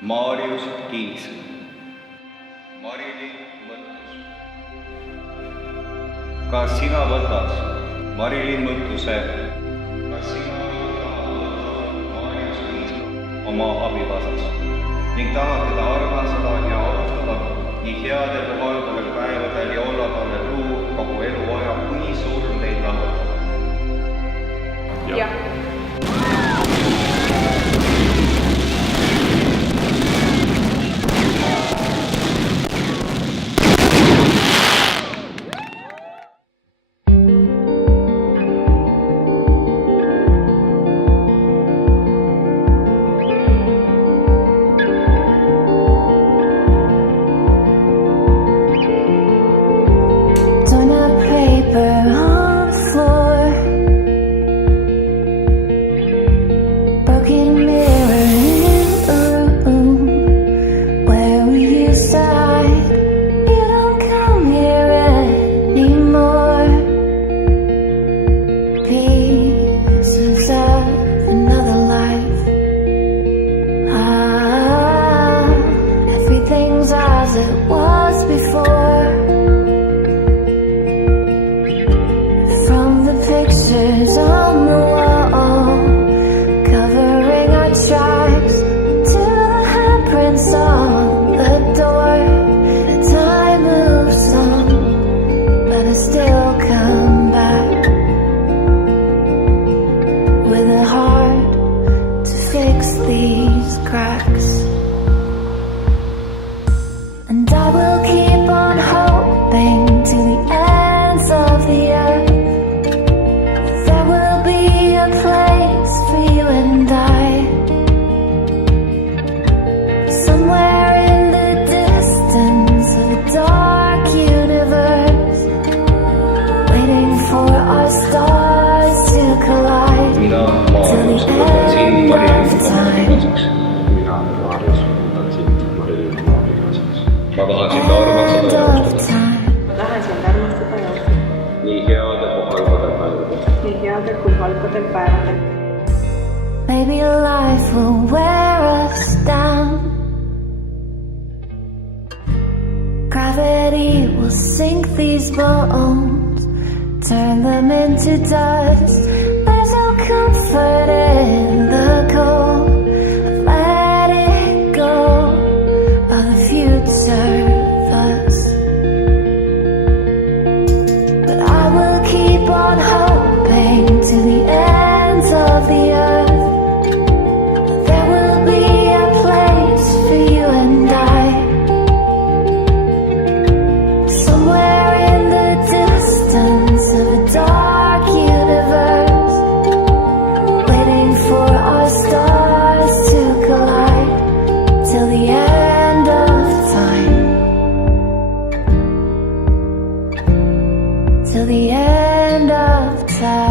Marius Kiis. Marilyn Mõttus. Kas sina võtad Marilyn Mõttuse? Kas sina võtad Marius Kiisi oma abikaasaks ning tahad teda armastada ja austada nii headel kui halbadel päevadel ja olla talle truu kogu eluaja, kuni surm teid lahutab? jah. As it was before, from the pictures on the wall covering our tracks to the handprints on the door. The time moves on, but I still come back with a heart to fix these cracks. And I will keep on hoping to the ends of the earth. There will be a place for you and I, somewhere in the distance of a dark universe, waiting for our stars to collide till the end of time. Ma tahan sind armastada ja austada. Ma tahan sind armastada ja austada. Nii headel kui halbadel päevadel. Nii headel kui halbadel päevadel. Maybe life will wear us down. Gravity will sink these bones, turn them into dust. There's no comfort in the cold. I've let it go of the future thus. But I will keep on hoping to the ends of the earth. There will be a place for you and I, somewhere in the distance of a dark universe, waiting for our stars to collide till the end of time, till the end of time.